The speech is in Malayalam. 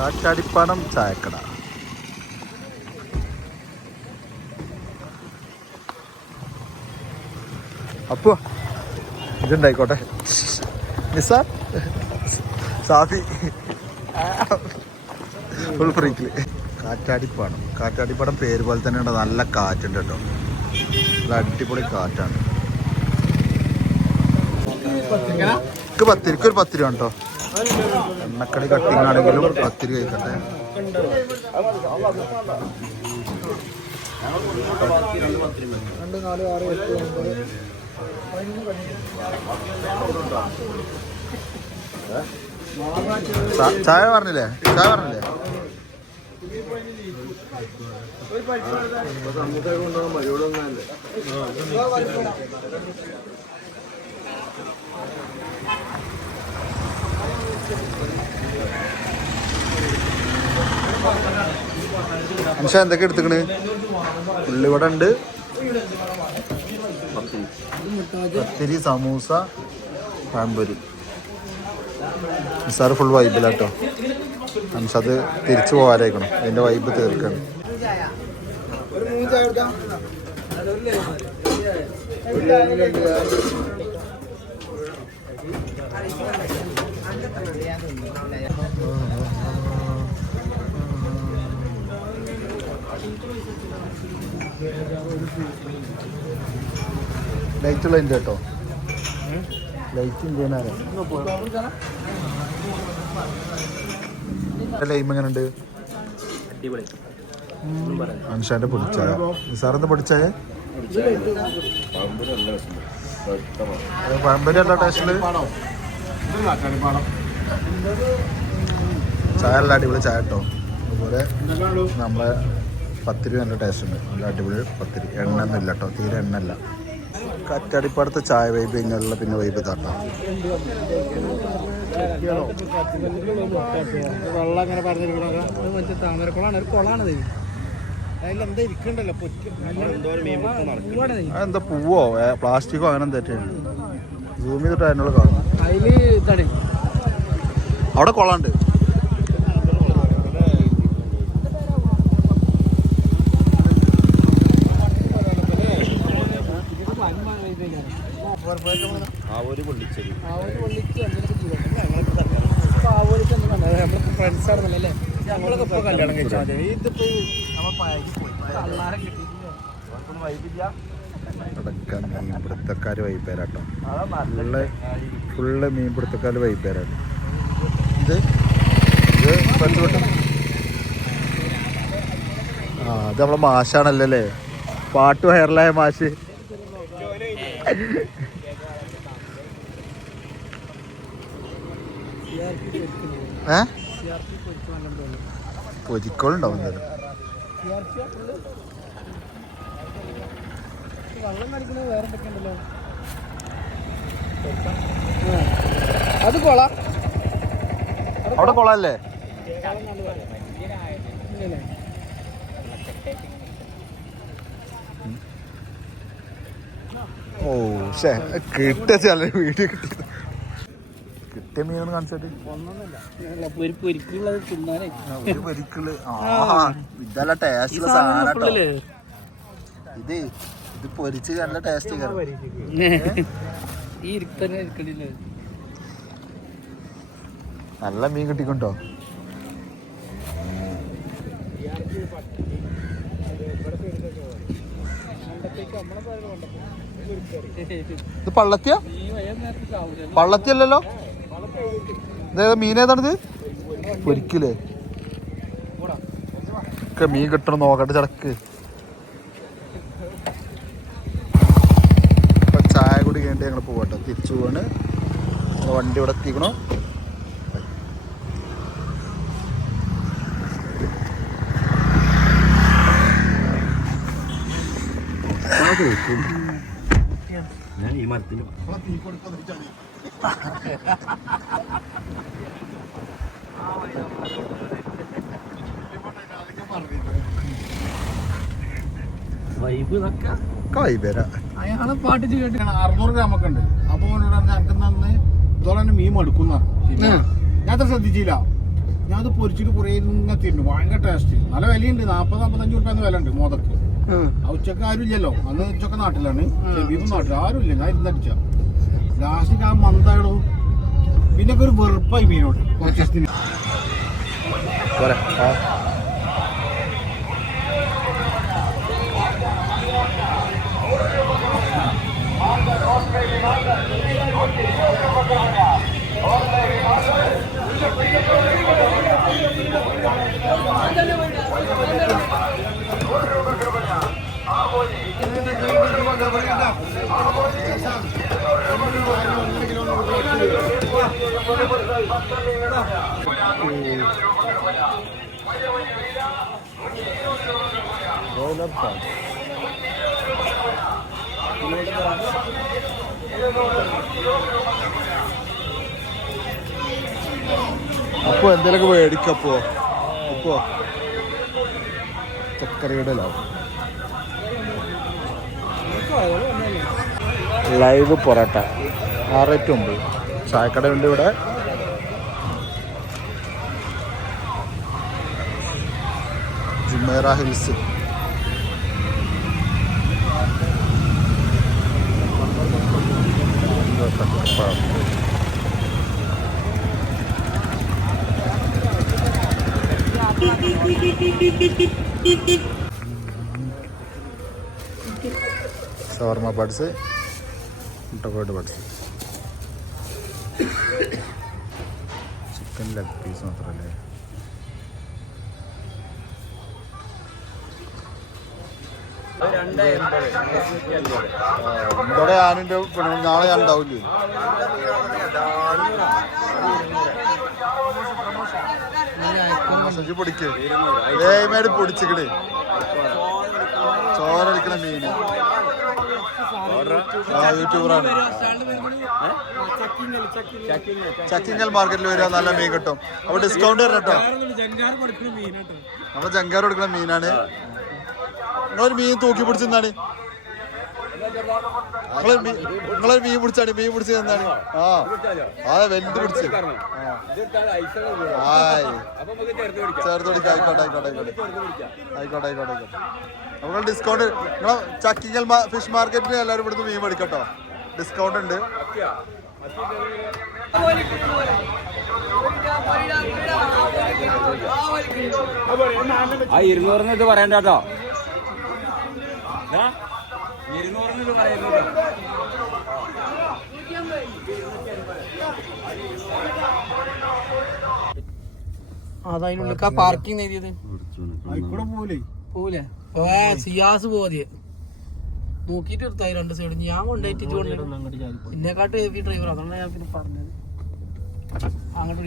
കാറ്റാടിപ്പാടം ചായക്കട. അപ്പോ ഇതുണ്ടായിക്കോട്ടെ. നിസാർ സാഫി ഫുൾ ഫ്രീക്കില്. കാറ്റാടിപ്പാടം പേര് പോലെ തന്നെ ഉണ്ട്. നല്ല കാറ്റുണ്ട് കേട്ടോ. നല്ല അടിപൊളി കാറ്റാണ്. ഒരു 10 രൂപ കേട്ടോ. എണ്ണക്കടി കട്ടിങ് ആണെങ്കിലും 10 രൂപ കഴിക്കട്ടെ. ചായ പറഞ്ഞില്ലേ? അംശ എന്തൊക്കെ എടുത്തുക്കണ്? ഉള്ളിവട ഉണ്ട്, പത്തിരി, സമൂസ, പാമ്പൊരി. നിസാറ് ഫുൾ വൈബിലാട്ടോ. അംശ അത് തിരിച്ചു പോകാനായിരിക്കണം. അതിന്റെ വൈബ് തീർക്കാണ്. ലൈറ്റുള്ള ഉണ്ട് കേട്ടോ. ലൈറ്റ് ലൈം എങ്ങനെ ഉണ്ട്? അൻഷാന്റെ പൊടിച്ചായ. നിസാറെന്താ പൊടിച്ചായ? പഴംപൊരി അല്ല ടേസ്റ്റില്. ചായ നല്ല അടിപൊളി ചായ കേട്ടോ. അതുപോലെ നമ്മളെ പത്തിരി നല്ല ടേസ്റ്റ് ഉണ്ട്. നല്ല അടിപൊളി പത്തിരി. എണ്ണ ഒന്നും ഇല്ല കേട്ടോ, തീരെ എണ്ണ അല്ല. കാറ്റാടിപ്പാടത്തെ ചായ വൈബ് കഴിഞ്ഞുള്ള പിന്നെ വൈബ് താട്ടോ. വെള്ളം അങ്ങനെ പറഞ്ഞിരിക്കണ മറ്റേ താമരക്കുളമാണ്, ഒരു കുളമാണത്. അതിലെന്താ ഇരിക്കണ്ടല്ലോ, അതെന്താ പൂവോ പ്ലാസ്റ്റിക്കോ അങ്ങനെ എന്തായിട്ടാണ് സൂം ചെയ്തിട്ട് അതിനുള്ള കാണും. അതില് ഇതാണ് അവിടെ കുളമുണ്ട്. ഫ്രണ്ട്സാണെന്നല്ലേ ഞങ്ങളൊക്കെ ഇപ്പൊ കല്യാണം കഴിച്ചാൽ ഇതിപ്പോ മീൻപിടുത്തക്കാര് വൈപ്പേരാട്ടോ. ഫുള്ള് മീൻപിടുത്തക്കാര് വൈപ്പേരാണ്. ഇത് പരിചയപ്പെട്ടു. അത് നമ്മളെ മാഷാണല്ലോ അല്ലേ, പാട്ട് വൈറലായ മാഷ്. പൊരിക്കോളുണ്ടാവും എന്തായാലും. അത് കൊള, അവിടെ കൊളല്ലേ? ഓ ശേ, കിട്ടിയ ചില വീഡിയോ കിട്ടിയ മീനൊന്ന് കാണിച്ചിട്ട്. ഇതല്ല ടേസ്റ്റുള്ള സാധനം. ഇത് പൊരിച്ച് നല്ല ടേസ്റ്റ്. നല്ല മീൻ കിട്ടിക്കൊണ്ടോ. ഇത് പള്ളത്തിയല്ലല്ലോ. ഇതേതാ മീനേതാണിത്? പൊരിക്കലേ? ഒക്കെ മീൻ കിട്ടണം നോക്കട്ടെ ചടക്ക്. ഇപ്പൊ ചായ കൂടി കഴിഞ്ഞിട്ട് ഞങ്ങൾ പോകട്ടോ. തിരിച്ചു പോവാണ്. വണ്ടി ഇവിടെ എത്തിക്കണോ. ഞാൻ ഈ മരത്തിന് അയാളെ പാട്ട് കേട്ട് 600 ഗ്രാം ഒക്കെ ഉണ്ട്. അപ്പൊ എനിക്ക് ഇതോടെ മീൻ മടുക്കുന്ന ഞാൻ അത്ര ശ്രദ്ധിച്ചില്ല. ഞാനത് പൊരിച്ചിട്ട് കുറേ ഇങ്ങനെ തിന്നു ഭയങ്കര ടേസ്റ്റ് നല്ല വിലയുണ്ട് 40-45 രൂപ വില ഉണ്ട് മോദക്ക് ആ ഉച്ചക്ക് ആരും ഇല്ലല്ലോ അന്ന് ഉച്ചക്ക് നാട്ടിലാണ് ഷെബീബും നാട്ടിൽ ആരും ഇല്ല ഞാൻ ഇരുന്നടിച്ച ലാസ്റ്റ് ആ മന്തായിടോ പിന്നെ ഒരു വെറുപ്പായി മീനോട് കുറച്ച് ദിവസത്തിന് അപ്പൊ എന്തെങ്കിലുമൊക്കെ മേടിക്കപ്പോ അപ്പോ ചക്കരയുടെ ലാഭം ലൈവ് പൊറോട്ട 6.9 ചായക്കടയുണ്ട് ഇവിടെ. ജുമേറ ഹിൽസ് ഷവർമ ബഡ്സ് മുട്ടക്കോട്ട് ബഡ്സ് ചിക്കൻ ലെഗ് പീസ് മാത്രമല്ലേ. ഇവിടെ ഞാനിൻ്റെ നാളെ ഞാൻ ഉണ്ടാവില്ലേ. പൊടിക്ക് വേമേട് പൊടിച്ചിക്കണേ ചോറടിക്കണ മീന്. യൂട്യൂബറാണ്. ചക്കിങ്ങൽ മാർക്കറ്റിൽ വരിക നല്ല മീൻ കിട്ടും. അപ്പൊ ഡിസ്കൗണ്ട് തരണം കേട്ടോ. നമ്മള് ജങ്കാർ കൊടുക്കുന്ന മീനാണ്. നിങ്ങളൊരു മീൻ തൂക്കി പിടിച്ചെന്താണ് നിങ്ങളൊരു മീൻ പിടിച്ചാണ്. മീൻ പിടിച്ചത് എന്താണ്? ആ അതെ വലുത് പിടിച്ച് ചേർത്ത് പിടിക്കാം. ആയിക്കോട്ടെ നമ്മൾ ഡിസ്കൗണ്ട് നിങ്ങളെ ചക്കിങ്ങൽ ഫിഷ് മാർക്കറ്റിന് എല്ലാവരും ഇവിടുന്ന് മീൻ മേടിക്കട്ടോ. ഡിസ്കൗണ്ട് ഉണ്ട്. ആ 200 ഇത് പറയണ്ട കേട്ടോ. 200 ഇത് പറയുന്നത് അതതിനുള്ളിൽ പാർക്കിംഗ് എഴുതിയത് പോലെ സിയാസ് പോതിയെ നോക്കിട്ട് എടുത്തായി 2 സൈഡ് ഞാൻ കൊണ്ടുപോയിട്ട് എന്നെക്കാട്ട് ഹെവി ഡ്രൈവർ അതാണ് ഞാൻ പിന്നെ പറഞ്ഞത് അങ്ങോട്ട്